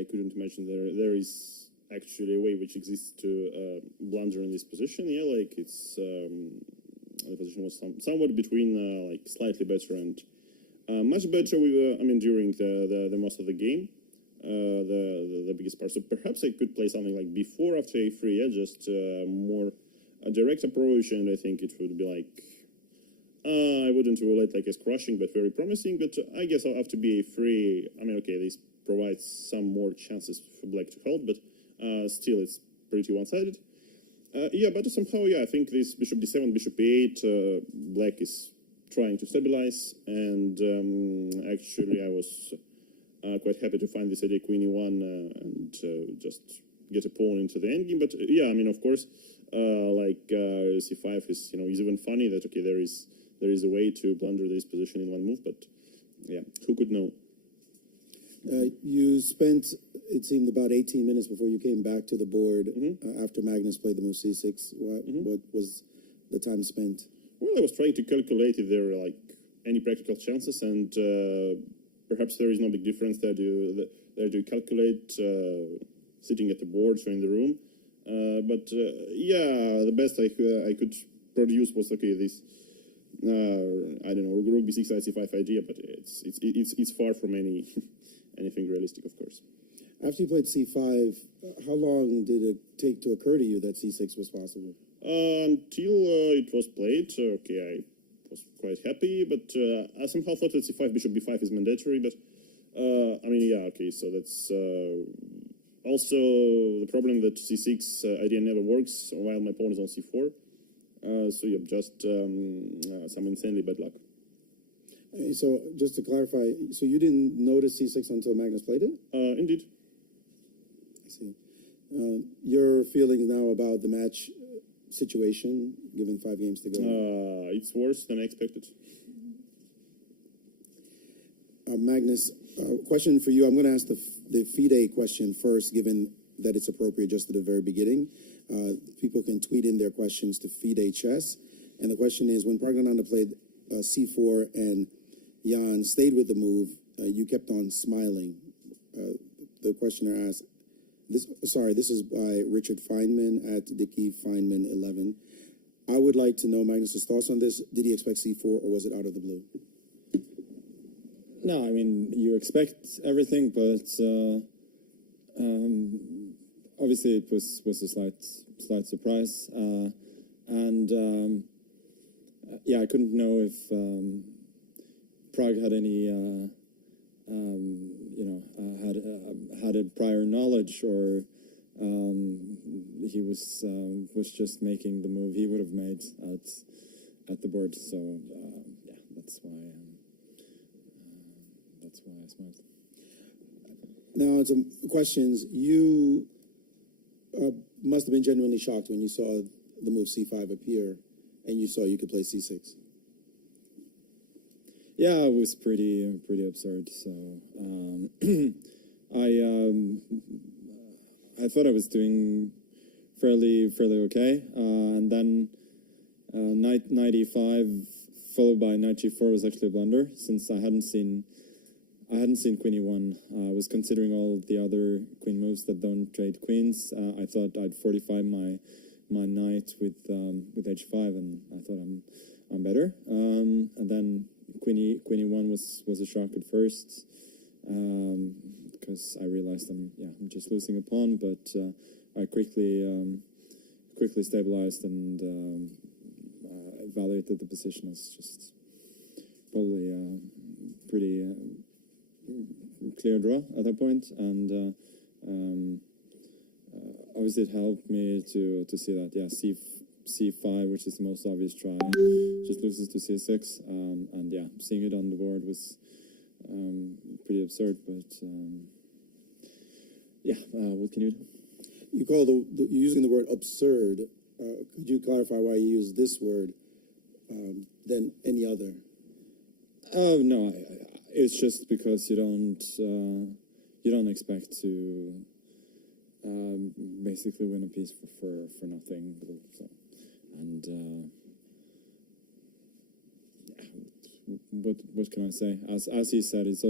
I couldn't mention there is actually a way which exists to blunder in this position. Yeah, like it's the position was somewhat between like slightly better and much better. We were, I mean, during the most of the game, the biggest part. So perhaps I could play something like b4 after a3. Yeah, just more a direct approach, and I think it would be like I wouldn't rule it like as crushing, but very promising. But I guess after b3, I mean, okay, this provides some more chances for black to hold, but still it's pretty one-sided. Yeah, but somehow, yeah, I think this bishop d7, bishop e8, black is trying to stabilize, and actually I was quite happy to find this idea queen e1 and just get a pawn into the endgame. But yeah, I mean, of course, like c5 is, is even funny that okay, there is a way to blunder this position in one move, but yeah, who could know? You spent, it seemed, about 18 minutes before you came back to the board after Magnus played the move c6. What was the time spent? Well, I was trying to calculate if there were like any practical chances, and perhaps there is no big difference there to calculate sitting at the board or in the room. But yeah, the best I could produce was okay, this I don't know, rook b6 c5 idea, but it's far from anything realistic, of course. After you played c5, how long did it take to occur to you that c6 was possible? Until it was played, okay, I was quite happy, but I somehow thought that c5 bishop b5 is mandatory, but I mean, yeah, okay, so that's also the problem that c6 idea never works while my pawn is on c4. So yeah, just some insanely bad luck. So just to clarify, so you didn't notice c6 until Magnus played it? Indeed. I see. Your feelings now about the match situation, given 5 games to go? It's worse than I expected. Magnus, question for you. I'm going to ask the FIDE question first, given that it's appropriate just at the very beginning. People can tweet in their questions to FIDE Chess. And the question is, when Pragnananda played c4 and Jan stayed with the move, you kept on smiling. The questioner asked, this is by Richard Feynman at Dicky Feynman 11. I would like to know Magnus's thoughts on this. Did he expect c4 or was it out of the blue? No, I mean, you expect everything, but obviously it was a slight surprise. Yeah, I couldn't know if Prague had any, had a prior knowledge, or he was just making the move he would have made at the board. So yeah, that's why I smiled. Now, some questions. You must have been genuinely shocked when you saw the move c5 appear, and you saw you could play c6. Yeah, it was pretty absurd. So I thought I was doing fairly okay, and then knight e5 followed by knight g4 was actually a blunder, since I hadn't seen queen e1. I was considering all the other queen moves that don't trade queens. I thought I'd fortify my knight with h5, and I thought I'm better. And then queen e1 was a shock at first, because I realized I'm just losing a pawn. But I quickly stabilized and evaluated the position as just probably pretty clear draw at that point, and obviously it helped me to see that c5, which is the most obvious try, just loses to c6, and yeah, seeing it on the board was pretty absurd, but yeah, what can you do? You call you're using the word absurd. Could you clarify why you use this word than any other? Oh no, it's just because you don't expect to basically win a piece for nothing. So, and yeah, what can I say? As he said, it's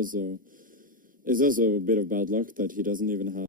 it's also a bit of bad luck that he doesn't even have